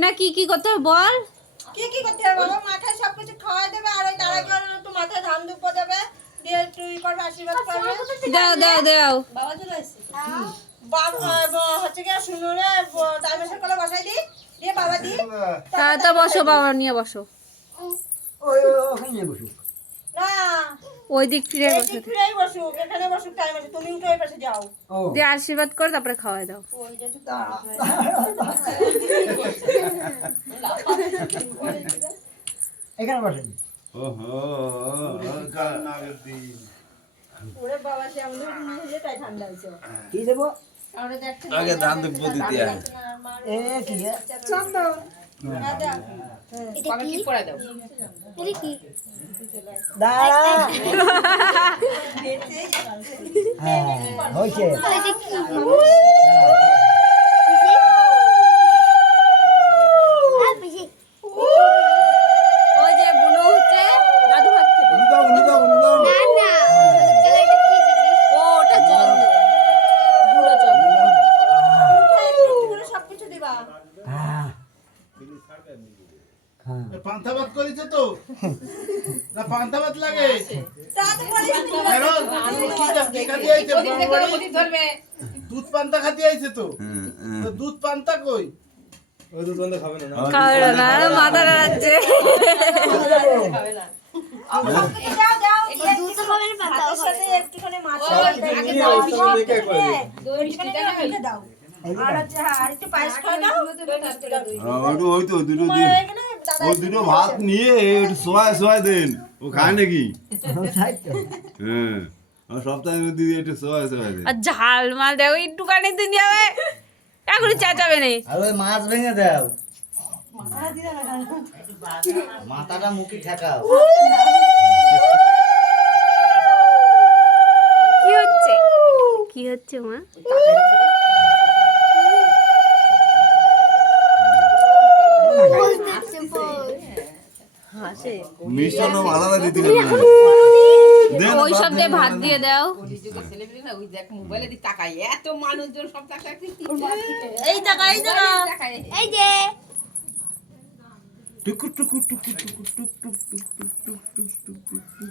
না কি কি করতে হবে বল। কি কি করতে হবে বাবা? মাথায় সবকিছু খাওয়াই দেবে আর ওই তারা করে একটু মাথায় ধান দুপো দেবে, দিয়ে তুই করবে, আশীর্বাদ করবে। দাও দাও দাও। বাবা চলে আসছে। বাবা হচ্ছে কি শুনুরে টাইমের করে বসাই দি, দিয়ে বাবা দি। তা বসো, বাবা নিয়ে বসো। না ওই দিক ফিরে এই বসো, দিক ফিরেই বসুক, এখানে বসুক, টাইম আছে, তুমি উঠে ওই পাশে যাও। দিয়ে আশীর্বাদ করে তারপরে খাওয়াই দাও। ওই যে এখানে বসেন। ওরে বাবা সে আমাদের নিজেটাই ঠান্ডা হয়েছে। কি দেবো? আমরা দেখছি আগে ধান দুপো দিতে হয়। এ কি রে? চন্দন বাবা কি পড়া দাও। দাঁড়া। হ্যাঁ হয়েছে। ওই যে বুনু হচ্ছে দাদু ভাত খেতে। ও ওটা চন্দন, গুঁড়ো চন্দন। সবকিছু দিবা। হ্যাঁ হ্যাঁ পান্তা ভাত করেছে তো না? পান্তা ভাত লাগে তা তো বলিস নি। দুধ পান্তা খাতে আইছে তো। তো দুধ পান্তা কই? ওই দুধ পান্তা খাবে না। খাবে না, মাথা নাড়াচ্ছে। দাও দাও দুধ তো খাবে না, ভাতের সাথে একটুখানি মাছ দাও। আর হচ্ছে আর একটু পায়েস খাও দাও। ওই তো দুটো দিন ওই দুটো ভাত নিয়ে একটু সোয়া দেন, ও খায় নাকি? তাই তো। হ্যাঁ, সপ্তাহে দিদি একটু সোয়া দেন। আর ঝাল মাল দেও একটুখানি দিন যাবে, এখনই চেঁচাবে নেই। আর ওই মাছ ভেঙে দাও, মাথাটা মুখে ঠেকাও। কি হচ্ছে, কি হচ্ছে মা? মিষ্টান্ন আলাদা দিতে হবে না। দেন ওই সব দিয়ে ভাত দিয়ে দাও। এই টাকা এই টাকা এই যে টুকু টুকু টুকু টুকু টুক টুক টুক টুক টুক টুক টুক টুক টুক।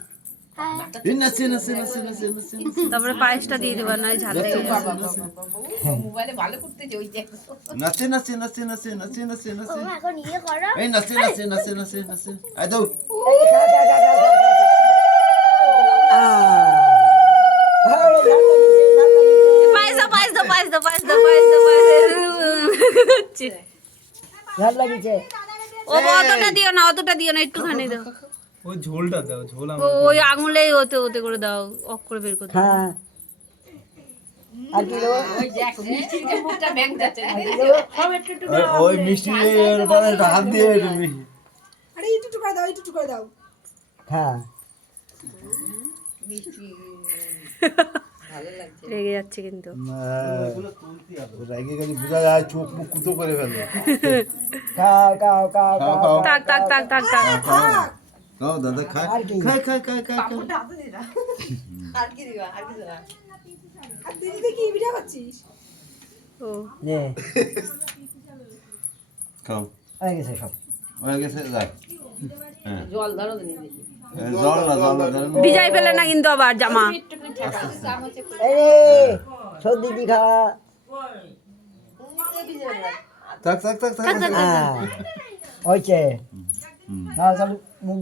এই নাচে নাচে নাচে নাচে নাচে নাচে। তারপরে পায়েসটা দিয়ে দেবা, নয় ঝাল লেগে যাবে। নাচে নাচে নাচে নাচে নাচে নাচে নাচে। এই নাচে নাচে নাচে নাচে নাচে। আই দাও। পায়েস দাও, পায়েস দাও, পায়েস দাও, পায়েস দাও, পায়েস দাও, পায়েস দাও। ভাল লাগিছে। ও অতটা দিও না, অতটা দিও না, একটুখানি দাও। ওই ঝোলটা দাও, ঝোল ওই আঙুলেই ওতে ওতে করে দাও, অফ করে বের করে দাও। হ্যাঁ আর কি দেবো? ওই মিষ্টি এর উপরে হাত দিয়ে তুমি। আরে একটু টুকরা দাও, একটু টুকরা দাও। হ্যাঁ রেগে যাচ্ছে কিন্তু। রাগে গেলে বোঝা যায়, চোখ মুখ কুতো করে ফেলে। খাও খাও খাও খাও, খাও। খাও। তাক তাক তাক তাক তাক। খাও দাদা, খায় আর কি? খায় খায় খায় খায় খায়। আর কি দিবা? আর কি দিবা? আর তুই দিদি কি ভিডিও করছিস? ও নে খাও। হয়ে গেছে সব। হয়ে গেছে, যাক। হ্যাঁ। জল না, জল না, জল না। ভিজাই ফেলে না কিন্তু আবার জামা। এই রে সর্দি দি খা। থাক থাক থাক থাক। হ্যাঁ হয়েছে। হুম। না মুখ